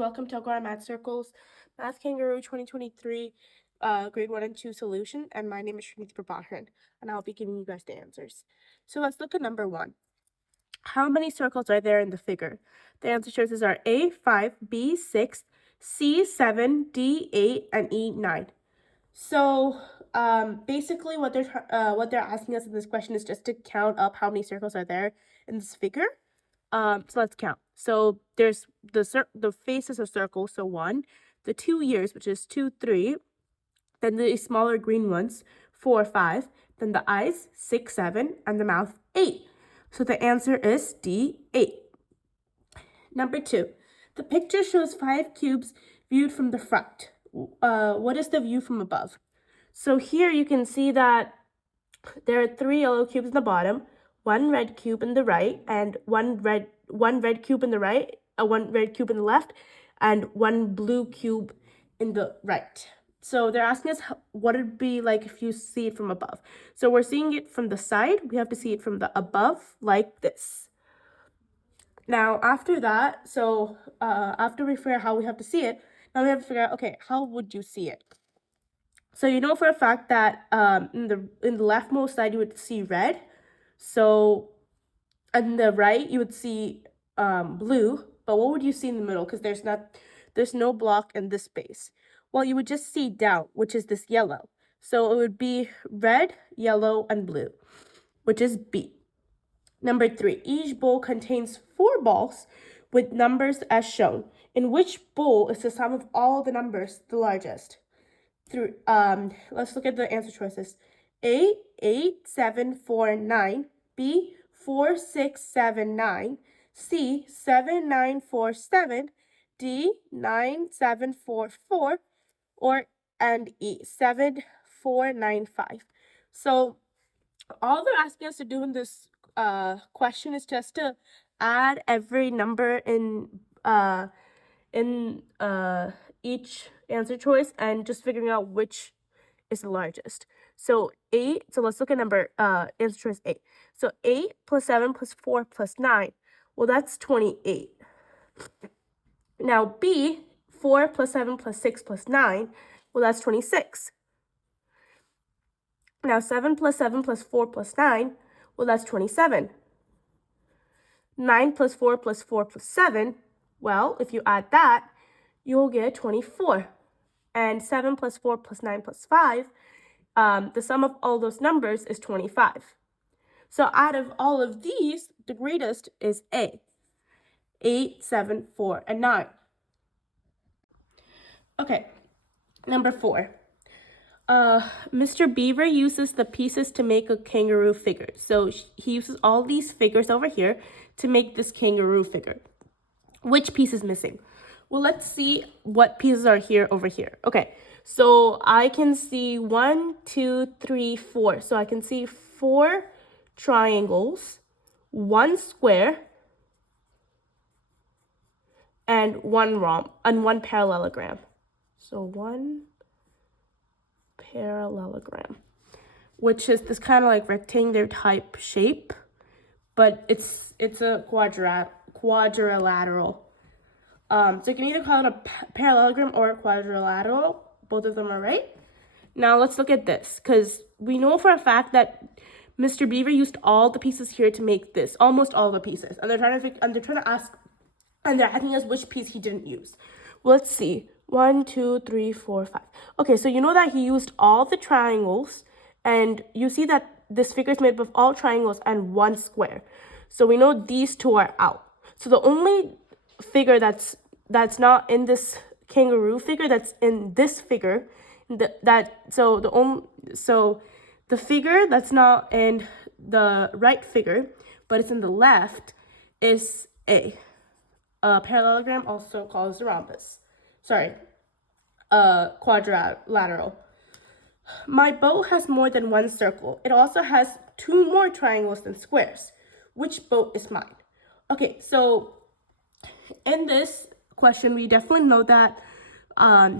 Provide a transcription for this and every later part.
welcome to Algora Math Circles, Math Kangaroo 2023, Grade 1 and 2 solution, and my name is Shrinidhi Prabhaharan, and I'll be giving you guys the answers. So let's look at number 1. How many circles are there in the figure? The answer choices are A, 5, B, 6, C, 7, D, 8, and E, 9. So basically what they're asking us in this question is just to count up how many circles are there in this figure. So let's count. So there's the face is a circle, so 1. The 2 ears, which is 2, 3. Then the smaller green ones, 4, 5. Then the eyes, 6, 7. And the mouth, 8. So the answer is D, 8. Number 2. The picture shows 5 cubes viewed from the front. What is the view from above? So here you can see that there are 3 yellow cubes in the bottom, 1 red cube in the right, and one red cube in the right, one red cube in the left, and 1 blue cube in the right. So they're asking us what it'd be like if you see it from above. So we're seeing it from the side. We have to see it from the above like this. Now after that, after we figure out how we have to see it, now we have to figure out, okay, how would you see it? So you know for a fact that in the leftmost side you would see red. So on the right you would see blue. But what would you see in the middle? Because there's no block in this space. Well, you would just see down, which is this yellow. So it would be red, yellow, and blue, which is B. Number 3, each bowl contains 4 balls with numbers as shown. In which bowl is the sum of all the numbers the largest? Let's look at the answer choices. A, 8, 7, 4, 9. B, 4, 6, 7, 9. C, 7, 9, 4, 7. D, 9, 7, 4, 4. And E, 7, 4, 9, 5. So all they're asking us to do in this question is just to add every number in each answer choice and just figuring out which is the largest. So 8, so let's look at answer choice 8. So 8 plus 7 plus 4 plus 9, well, that's 28. Now B, 4 plus 7 plus 6 plus 9, well, that's 26. Now 7 plus 7 plus 4 plus 9, well, that's 27. 9 plus 4 plus 4 plus 7, well, if you add that, you'll get 24. And 7 plus 4 plus 9 plus 5, the sum of all those numbers is 25. So out of all of these, the greatest is A. 8, 7, 4, and 9. Okay, number 4. Mr. Beaver uses the pieces to make a kangaroo figure. So he uses all these figures over here to make this kangaroo figure. Which piece is missing? Well, let's see what pieces are here over here. Okay, so I can see 1, 2, 3, 4. So I can see 4 triangles, 1 square, and one parallelogram. So 1 parallelogram, which is this kind of like rectangular type shape, but it's a quadrilateral. So you can either call it a parallelogram or a quadrilateral. Both of them are right. Now let's look at this, because we know for a fact that Mr. Beaver used all the pieces here to make this, almost all the pieces, and they're asking us which piece he didn't use. Well, let's see. 1, 2, 3, 4, 5. Okay, so you know that he used all the triangles, and you see that this figure is made up of all triangles and 1 square. So we know these 2 are out. So the only figure that's not in this kangaroo figure that's in this figure, the figure that's not in the right figure but it's in the left is A. Parallelogram, also called as a rhombus. Quadrilateral. My boat has more than 1 circle. It also has 2 more triangles than squares. Which boat is mine? Okay, so in this question, we definitely know that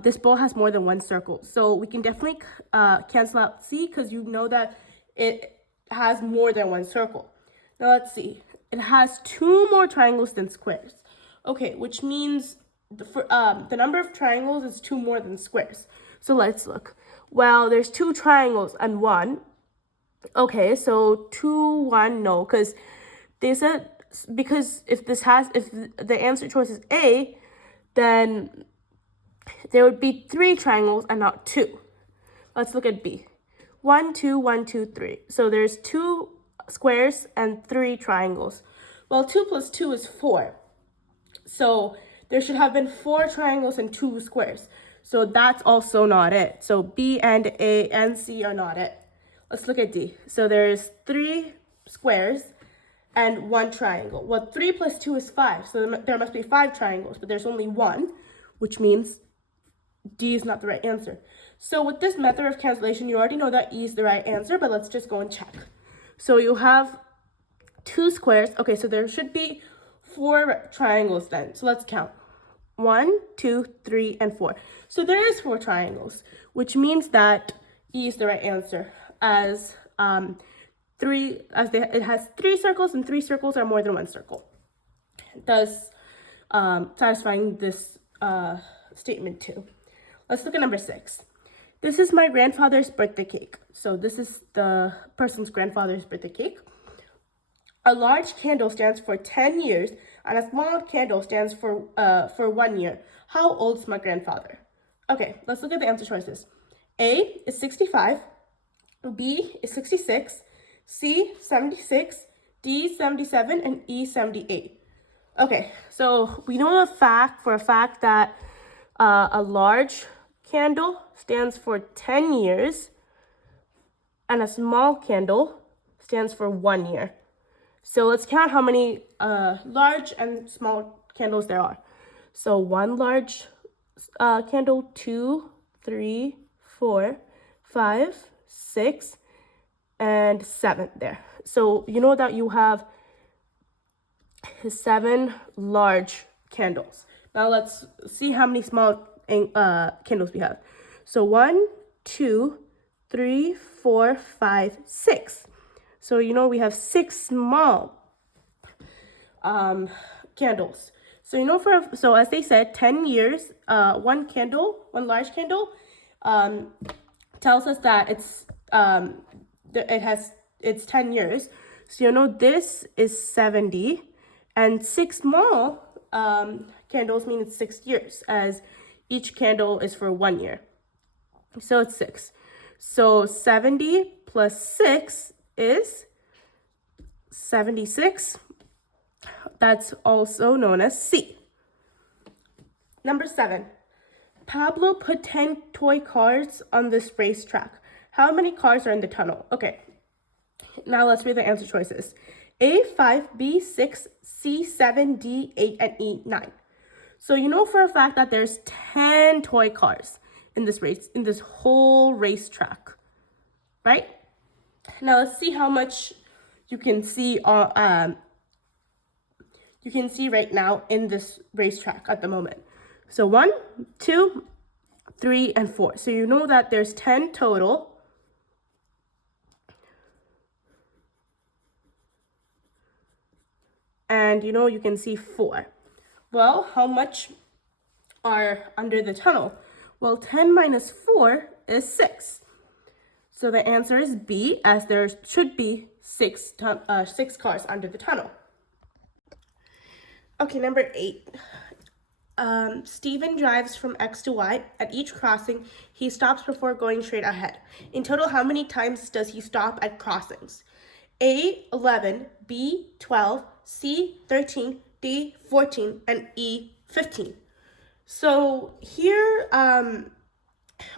this boat has more than 1 circle. So we can definitely cancel out C, because you know that it has more than 1 circle. Now let's see. It has 2 more triangles than squares. Okay, which means the number of triangles is 2 more than squares. So let's look. Well, there's 2 triangles and 1. Okay, so 2, 1, no, because they said, because if the answer choice is A, then there would be 3 triangles and not 2. Let's look at B. 1, 2, 1, 2, 3. So there's 2 squares and 3 triangles. Well, 2 plus 2 is 4. So there should have been 4 triangles and 2 squares. So that's also not it. So B and A and C are not it. Let's look at D. So there's 3 squares and 1 triangle. Well, 3 plus 2 is 5. So there must be 5 triangles, but there's only 1, which means D is not the right answer. So with this method of cancellation, you already know that E is the right answer, but let's just go and check. So you have 2 squares. Okay, so there should be 4 triangles then. So let's count. 1, 2, 3, and 4. So there is 4 triangles, which means that E is the right answer, as it has 3 circles, and 3 circles are more than 1 circle, thus satisfying this statement too. Let's look at number 6. This is my grandfather's birthday cake. So this is the person's grandfather's birthday cake. A large candle stands for 10 years, and a small candle stands for 1 year. How old is my grandfather? Okay, let's look at the answer choices. A is 65, B is 66, C 76, D 77, and E 78. Okay, so we know for a fact that a large candle stands for 10 years, and a small candle stands for 1 year. So let's count how many large and small candles there are. So 1 large candle, 2, 3, 4, 5, 6, and 7 there. So you know that you have 7 large candles. Now let's see how many small candles we have. So 1, 2, 3, 4, 5, 6. So you know we have 6 small candles. So you know so as they said, 10 years, 1 large candle, tells us that it's 10 years. So you know this is 70, and 6 small candles mean it's 6 years, as each candle is for 1 year. So it's 6. So 70 plus 6 is 76. That's also known as C. Number 7. Pablo put 10 toy cars on this racetrack. How many cars are in the tunnel? Okay, now let's read the answer choices. A 5, B 6, C 7, D 8, and E 9. So you know for a fact that there's 10 toy cars in this whole racetrack, right? Now let's see how much you can see right now in this racetrack at the moment. So 1, 2, 3, and 4. So you know that there's 10 total. And you know you can see 4. Well, how much are under the tunnel? Well, 10 minus 4 is 6. So the answer is B, as there should be 6 cars under the tunnel. Okay, number 8. Stephen drives from X to Y. At each crossing, he stops before going straight ahead. In total, how many times does he stop at crossings? A, 11, B, 12, C, 13, D, 14, and E, 15. So here,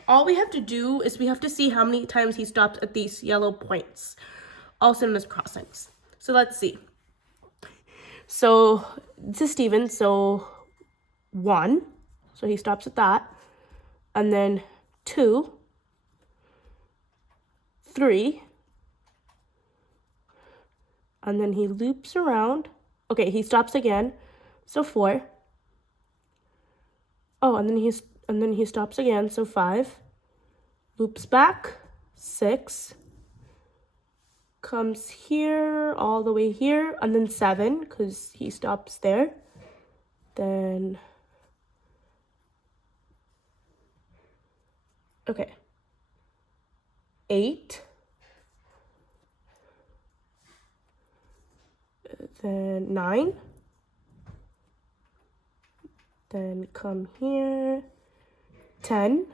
all we have to do is we have to see how many times he stops at these yellow points, also known as crossings. So let's see. So this is Stephen, so 1, so he stops at that, and then 2, 3, and then he loops around. Okay, he stops again, so 4. Oh, and then he stops again, so 5. Loops back, 6. Comes here, all the way here, and then 7, because he stops there. Then Okay. 8. Then 9. Then come here. 10.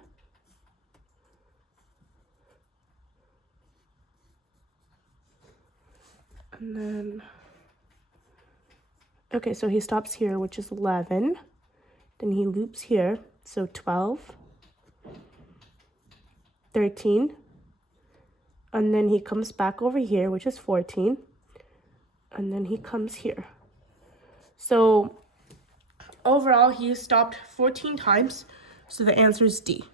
And then, okay, so he stops here, which is 11. Then he loops here, so 12, 13. And then he comes back over here, which is 14. And then he comes here. So overall, he stopped 14 times, so the answer is D.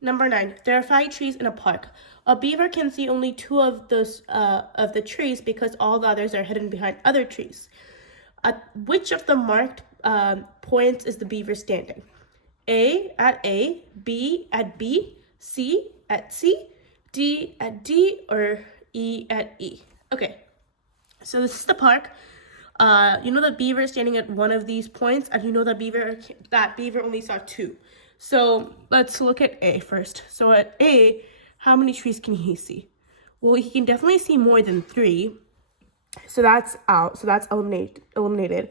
Number 9, there are 5 trees in a park. A beaver can see only 2 of the trees because all the others are hidden behind other trees. At which of the marked points is the beaver standing? A at A, B at B, C at C, D at D, or E at E? Okay, so this is the park. You know the beaver is standing at one of these points, and you know that beaver only saw 2. So let's look at A first. So at A, how many trees can he see? Well, he can definitely see more than 3. So that's out. So that's eliminated.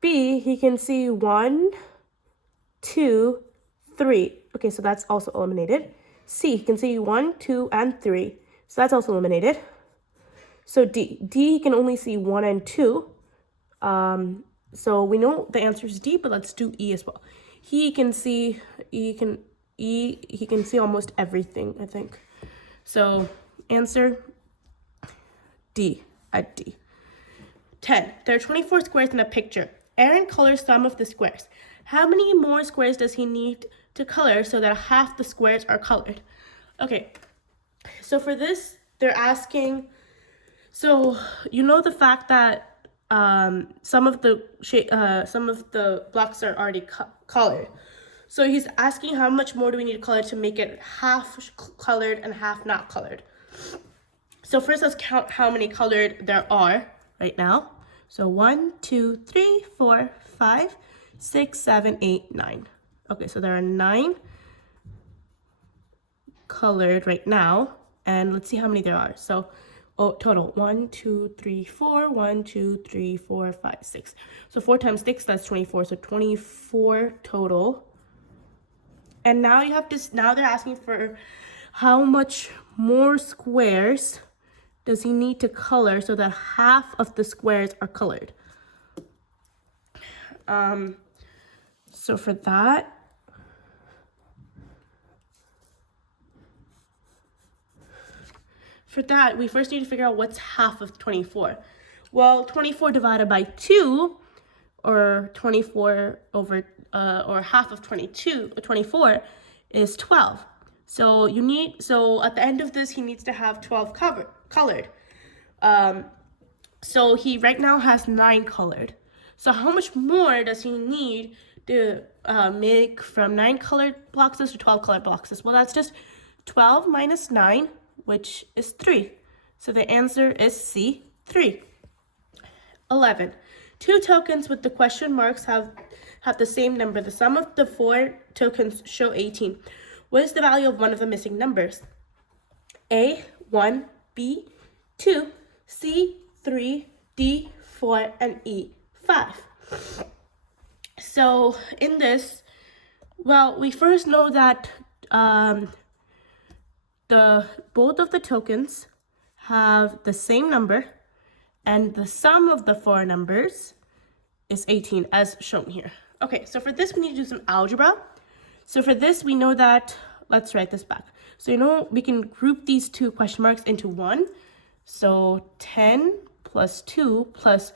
B, he can see 1, 2, 3. Okay, so that's also eliminated. C, he can see 1, 2, and 3. So that's also eliminated. So D, he can only see 1 and 2. So we know the answer is D, but let's do E as well. He can see almost everything, I think. So answer D at D. 10. There are 24 squares in a picture. Aaron colors some of the squares. How many more squares does he need to color so that half the squares are colored? Okay, so for this, they're asking, so you know the fact that some of the blocks are already colored. So he's asking how much more do we need to color to make it half colored and half not colored. So first let's count how many colored there are right now. So 1, 2, 3, 4, 5, 6, 7, 8, 9. Okay, so there are 9 colored right now. And let's see how many there are. So total 1, 2, 3, 4, 1, 2, 3, 4, 5, 6. So 4 times 6, that's 24. So 24 total. And now now they're asking for how much more squares does he need to color so that half of the squares are colored. So for that, we first need to figure out what's half of 24. Well, 24 divided by 2, or 24 over, or half of 24 is 12. So at the end of this, he needs to have 12 colored. So he right now has 9 colored. So how much more does he need to make from 9 colored boxes to 12 colored boxes? Well, that's just 12 minus 9, which is 3. So the answer is C, 3. 11. 2 tokens with the question marks have the same number. The sum of the 4 tokens show 18. What is the value of one of the missing numbers? A, 1, B, 2, C, 3, D, 4, and E, 5. So in this, well, we first know that both of the tokens have the same number, and the sum of the 4 numbers is 18, as shown here. Okay, so for this, we need to do some algebra. So for this, we know that, let's write this back. So we can group these 2 question marks into one. So 10 plus 2 plus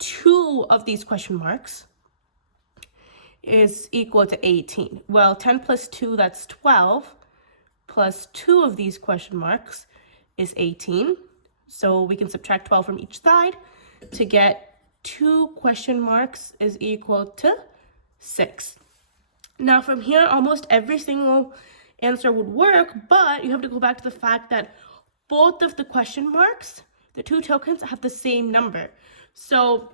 2 of these question marks is equal to 18. Well, 10 plus 2, that's 12, plus 2 of these question marks is 18. So we can subtract 12 from each side to get 2 question marks is equal to 6. Now from here, almost every single answer would work, but you have to go back to the fact that both of the question marks, the 2 tokens, have the same number. So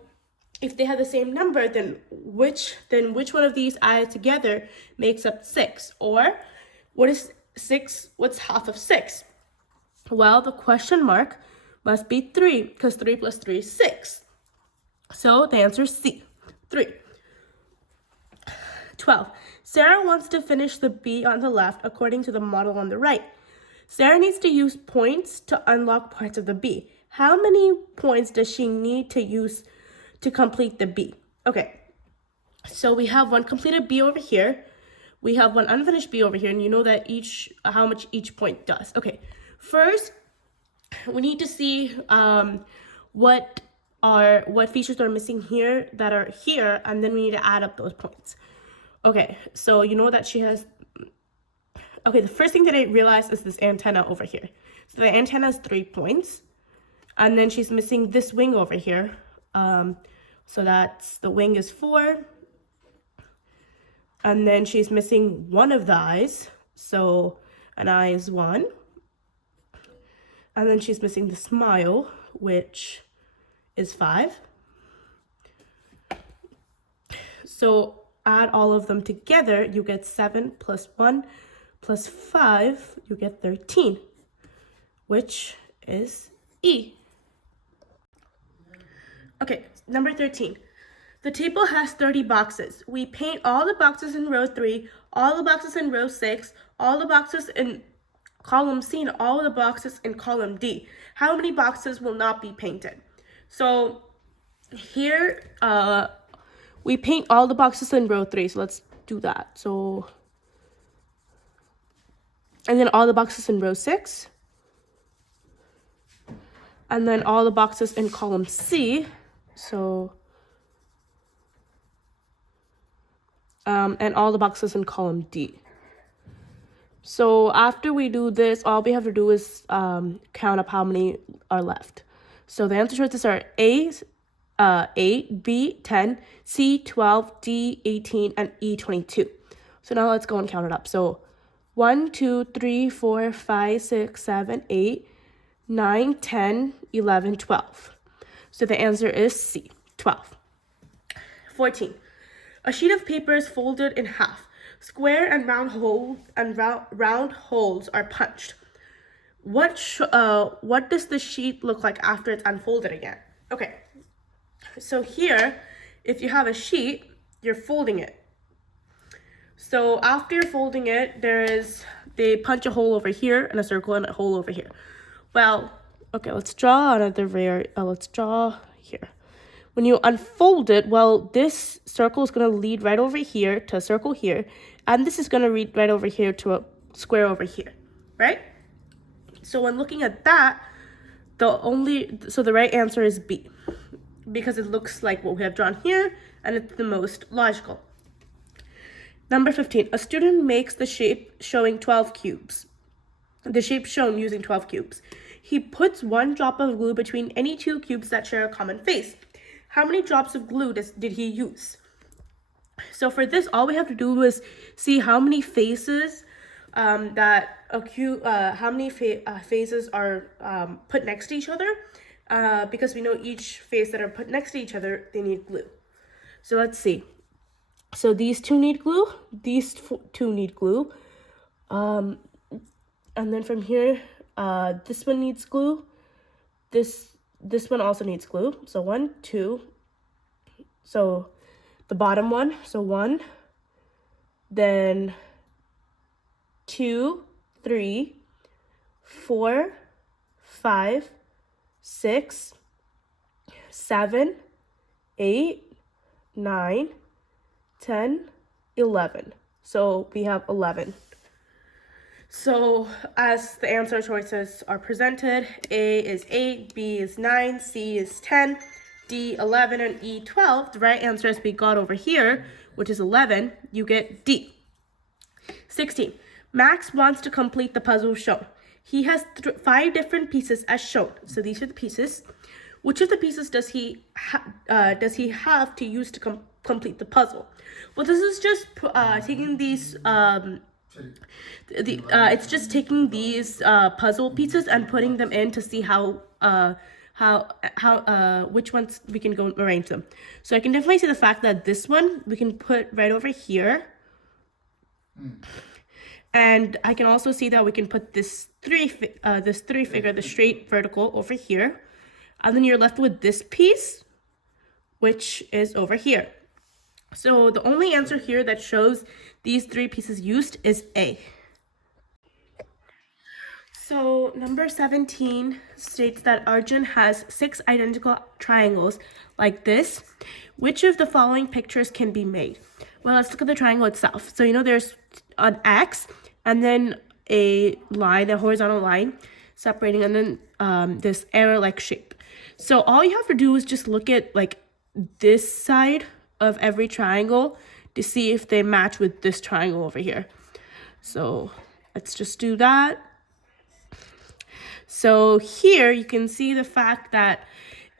if they have the same number, then which one of these added together makes up 6? Or What's half of 6? Well, the question mark must be 3, because 3 plus 3 is 6. So the answer is C, 3. 12. Sarah wants to finish the B on the left according to the model on the right. Sarah needs to use points to unlock parts of the B. How many points does she need to use to complete the B? Okay, so we have one completed B over here. We have one unfinished B over here, and you know that how much each point does. Okay, first we need to see what features are missing here that are here, and then we need to add up those points. Okay, so you know that she has. Okay, the first thing that I realized is this antenna over here. So the antenna has 3 points, and then she's missing this wing over here. So the wing is 4, and then she's missing one of the eyes. So an eye is 1, and then she's missing the smile, which is 5. So add all of them together, you get 7 plus 1 plus 5, you get 13, which is E. Okay, number 13. The table has 30 boxes. We paint all the boxes in row 3, all the boxes in row 6, all the boxes in column C, and all the boxes in column D. How many boxes will not be painted? So here, we paint all the boxes in row 3, so let's do that. So, and then all the boxes in row 6, and then all the boxes in column C. So, and all the boxes in column D. So after we do this, all we have to do is count up how many are left. So the answer choices are A, 8, B, 10, C, 12, D, 18, and E, 22. So now let's go and count it up. So 1, 2, 3, 4, 5, 6, 7, 8, 9, 10, 11, 12. So the answer is C, 12. 14. A sheet of paper is folded in half. Square and round holes are punched. What does the sheet look like after it's unfolded again? Okay, so here, if you have a sheet, you're folding it. So after you're folding it, they punch a hole over here and a circle and a hole over here. Well, okay, let's draw another let's draw here. When you unfold it, well, this circle is going to lead right over here to a circle here, and this is going to lead right over here to a square over here, right? So when looking at that, the right answer is B, because it looks like what we have drawn here, and it's the most logical. Number 15, a student makes the shape showing 12 cubes. The shape shown using 12 cubes. He puts 1 drop of glue between any 2 cubes that share a common face. How many drops of glue did he use? So for this, all we have to do is see how many faces faces are put next to each other, because we know each face that are put next to each other, they need glue. So let's see. So these 2 need glue, these 2 need glue, and then from here, this one needs glue, this one also needs glue. So 1, 2. So the bottom one, so 1, then 2, 3, 4, 5, 6, 7, 8, 9, 10, 11. So we have 11. So as the answer choices are presented, A is 8, B is 9, C is 10, D 11, and E 12. The right answer as we got over here, which is 11, you get D. 16. Max wants to complete the puzzle shown. He has 5 different pieces as shown. So these are the pieces. Which of the pieces does he have to use to complete the puzzle? Well, this is just taking these it's just taking these puzzle pieces and putting them in to see how which ones we can go and arrange them. So I can definitely see the fact that this one we can put right over here. And I can also see that we can put this three figure, the straight vertical, over here. And then you're left with this piece, which is over here. So the only answer here that shows these three pieces used is A. So number 17 states that Arjun has 6 identical triangles like this. Which of the following pictures can be made? Well, let's look at the triangle itself. So you know there's an X and then a line, a horizontal line separating, and then this arrow-like shape. So all you have to do is just look at like this side of every triangle to see if they match with this triangle over here. So let's just do that. So here you can see the fact that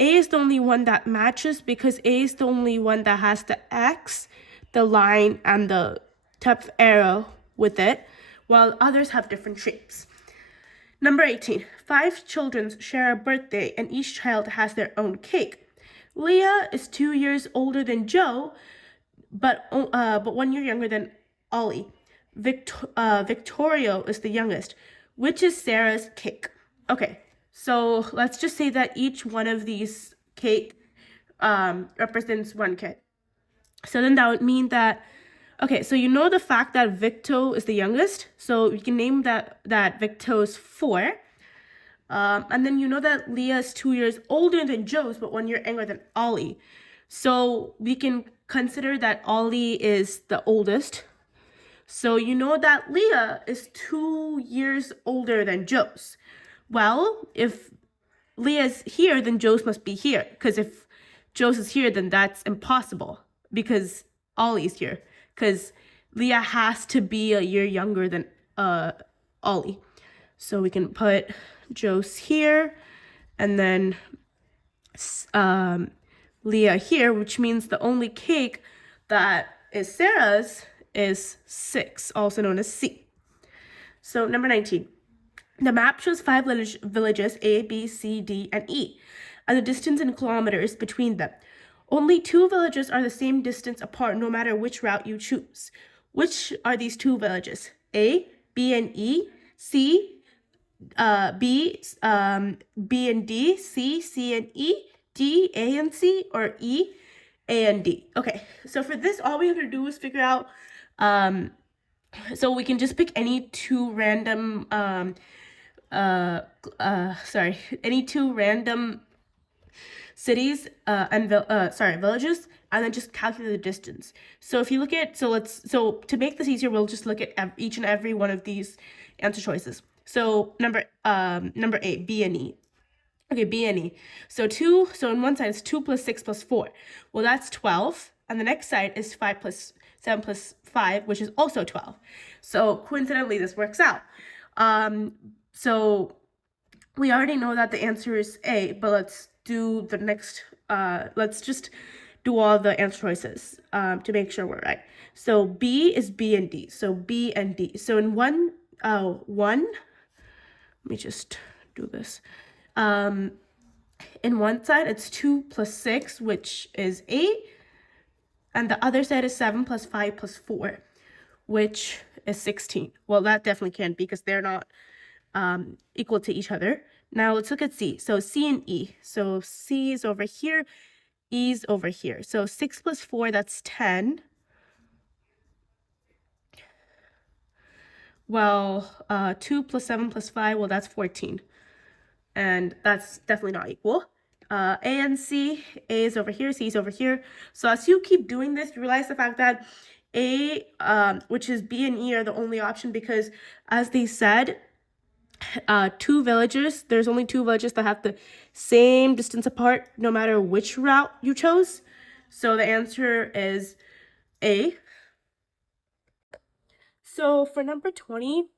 A is the only one that matches because A is the only one that has the X, the line, and the type of arrow with it, while others have different shapes. Number 18, 5 children share a birthday and each child has their own cake. Leah is 2 years older than Joe, but 1 year younger than Ollie. Victoria is the youngest. Which is Sarah's cake? Okay, so let's just say that each one of these cake represents one kid. So then that would mean that, okay, so you know the fact that Victo is the youngest, so you can name that Victo's 4. And then you know that Leah is 2 years older than Joe's, but 1 year younger than Ollie. So we can consider that Ollie is the oldest. So you know that Leah is 2 years older than Joe's. Well, if Leah's here, then Joe's must be here. Because if Joe's is here, then that's impossible. Because Ollie's here. Because Leah has to be a year younger than Ollie. So we can put Joe's here. And then Leah here, which means the only cake that is Sarah's is 6, also known as C. So number 19. The map shows 5 villages, A, B, C, D, and E, and the distance in kilometers between them. Only 2 villages are the same distance apart no matter which route you choose. Which are these 2 villages? A, B, and E, C, B, B and D, C, C and E, D, A and C, or E, A and D. Okay, so for this, all we have to do is figure out, so we can just pick any 2 random, any 2 random cities villages, and then just calculate the distance. So if you look at, so to make this easier, we'll just look at each and every one of these answer choices. So number A, B and E. Okay, B and E. So on one side it's 2 plus 6 plus 4. Well, that's 12. And the next side is 5 plus 7 plus 5, which is also 12. So coincidentally, this works out. So we already know that the answer is A, but let's do the next, let's just do all the answer choices to make sure we're right. So B is B and D. So B and D. So in one, let me just do this. In one side, it's 2 plus 6, which is 8. And the other side is 7 plus 5 plus 4, which is 16. Well, that definitely can't be because they're not equal to each other. Now let's look at C. So C and E. So C is over here, E is over here. So 6 plus 4, that's 10. Well, 2 plus 7 plus 5, well, that's 14. And that's definitely not equal. A and C, A is over here, C is over here. So as you keep doing this, you realize the fact that A, which is B and E, are the only option because, as they said, 2 villages, there's only 2 villages that have the same distance apart no matter which route you chose. So the answer is A. So for number 20,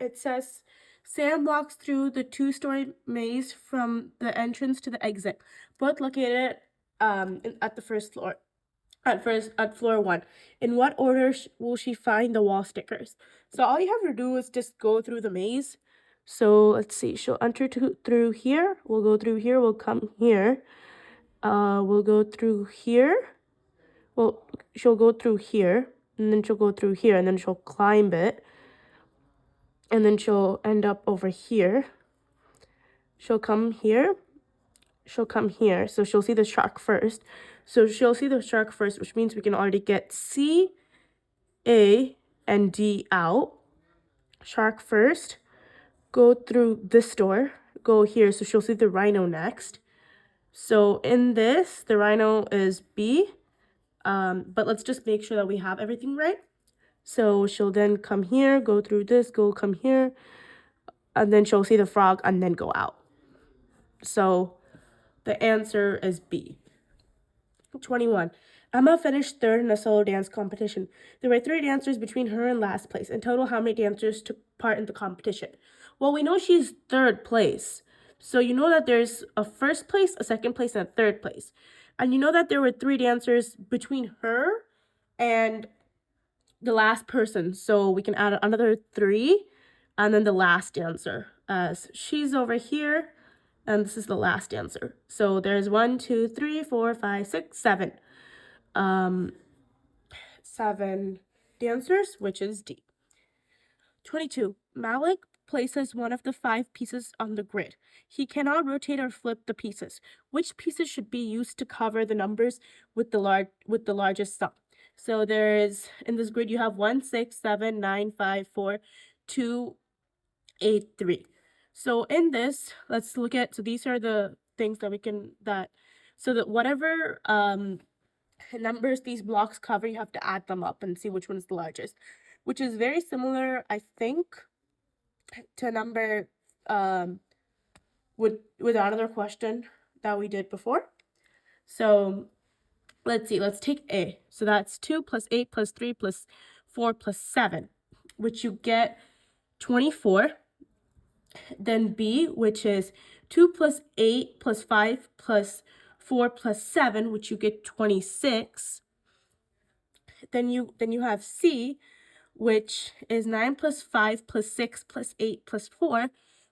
it says Sam walks through the 2-story maze from the entrance to the exit, both located at the first floor. At floor 1. In what order will she find the wall stickers? So all you have to do is just go through the maze. So let's see. She'll enter through here. We'll go through here. We'll come here. We'll go through here. Well, she'll go through here. and then she'll go through here, and then she'll climb it, and then she'll end up over here. She'll come here, she'll come here, so she'll see the shark first. So she'll see the shark first, which means we can already get C, A, and D out. Shark first, go through this door, go here, so she'll see the rhino next. So in this, the rhino is B, but let's just make sure that we have everything right. So she'll then come here, go through this, come here, and then she'll see the frog and then go out. So the answer is B. 21. Emma finished third in a solo dance competition. There were 3 dancers between her and last place. In total, how many dancers took part in the competition? Well, we know she's third place. So you know that there's a first place, a second place, and a third place. And you know that there were 3 dancers between her and the last person. So we can add another 3 and then the last dancer. As she's over here and this is the last dancer. So there's 1, 2, 3, 4, 5, 6, 7. 7 dancers, which is D. 22. Malik places one of the 5 pieces on the grid. He cannot rotate or flip the pieces. Which pieces should be used to cover the numbers with the largest sum? So there is, in this grid, you have 1, 6, 7, 9, 5, 4, 2, 8, 3. So in this, let's look at, so these are the things that we can, so that whatever numbers these blocks cover, you have to add them up and see which one is the largest, which is very similar, I think, to number, with another question that we did before. So let's see, let's take A. So that's 2 plus 8 plus 3 plus 4 plus 7, which you get 24. Then B, which is 2 plus 8 plus 5 plus 4 plus 7, which you get 26. Then you have C, which is 9 plus 5 plus 6 plus 8 plus 4,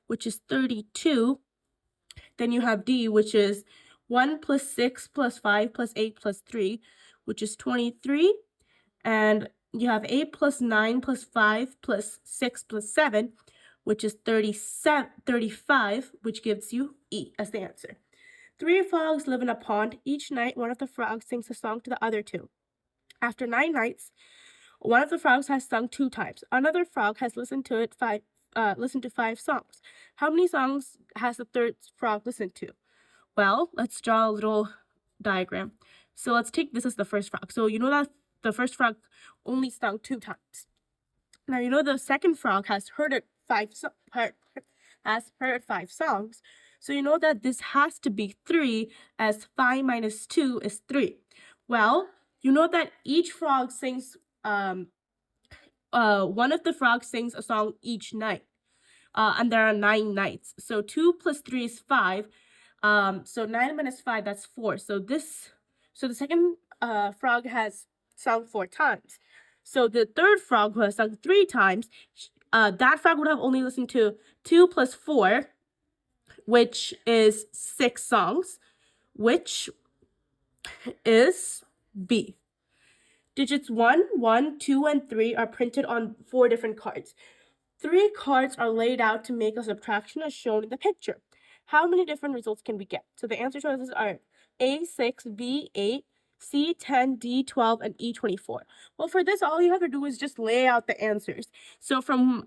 which is 32. Then you have D, which is 1 plus 6 plus 5 plus 8 plus 3, which is 23. And you have 8 plus 9 plus 5 plus 6 plus 7, which is 35, which gives you E as the answer. 3 frogs live in a pond. Each night, one of the frogs sings a song to the other 2. After 9 nights, one of the frogs has sung 2 times. Another frog has listened to 5 songs. How many songs has the third frog listened to? Well, let's draw a little diagram. So let's take this as the first frog. So you know that the first frog only sung 2 times. Now you know the second frog has heard 5 songs. So you know that this has to be 3, as 5 minus 2 is 3. Well, you know that each frog sings, one of the frogs sings a song each night. And there are 9 nights. So 2 plus 3 is 5. So 9 minus 5, that's 4. So the second frog has sung 4 times. So the third frog who has sung 3 times, that frog would have only listened to 2 plus 4, which is 6 songs, which is B. Digits 1, 1, 2, and 3 are printed on 4 different cards. 3 cards are laid out to make a subtraction as shown in the picture. How many different results can we get? So the answer choices are A6, B8, C10, D12, and E24. Well, for this, all you have to do is just lay out the answers. So from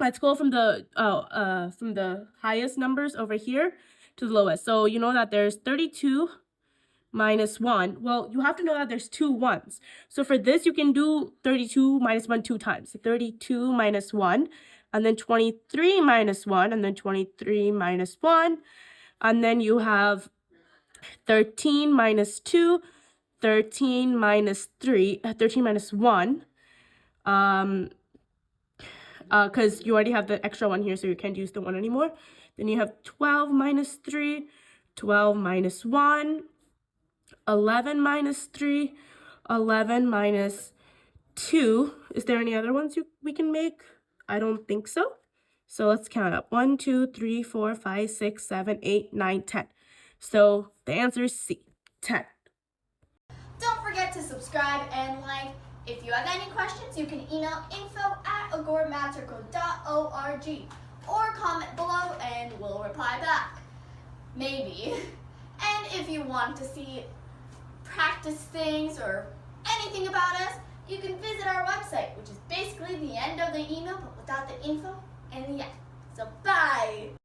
let's go from the highest numbers over here to the lowest. So you know that there's 32 minus 1. Well, you have to know that there's 2 ones. So for this, you can do 32 minus 1 2 times. So 32 minus 1, and then 23 minus 1, and then 23 minus 1. And then you have 13 minus 2, 13 minus 3, 13 minus 1. Because you already have the extra one here, so you can't use the 1 anymore. Then you have 12 minus 3, 12 minus 1, 11 minus 3, 11 minus 2. Is there any other ones we can make? I don't think so. So let's count up. 1, 2, 3, 4, 5, 6, 7, 8, 9, 10. So the answer is C, 10. Don't forget to subscribe and like If you have any questions, you can email info@agoramathcircle.org or comment below and we'll reply back. Maybe. And if you want to see practice things or anything about us, you can visit our website, which is basically the end of the email but without the info and the end. So bye!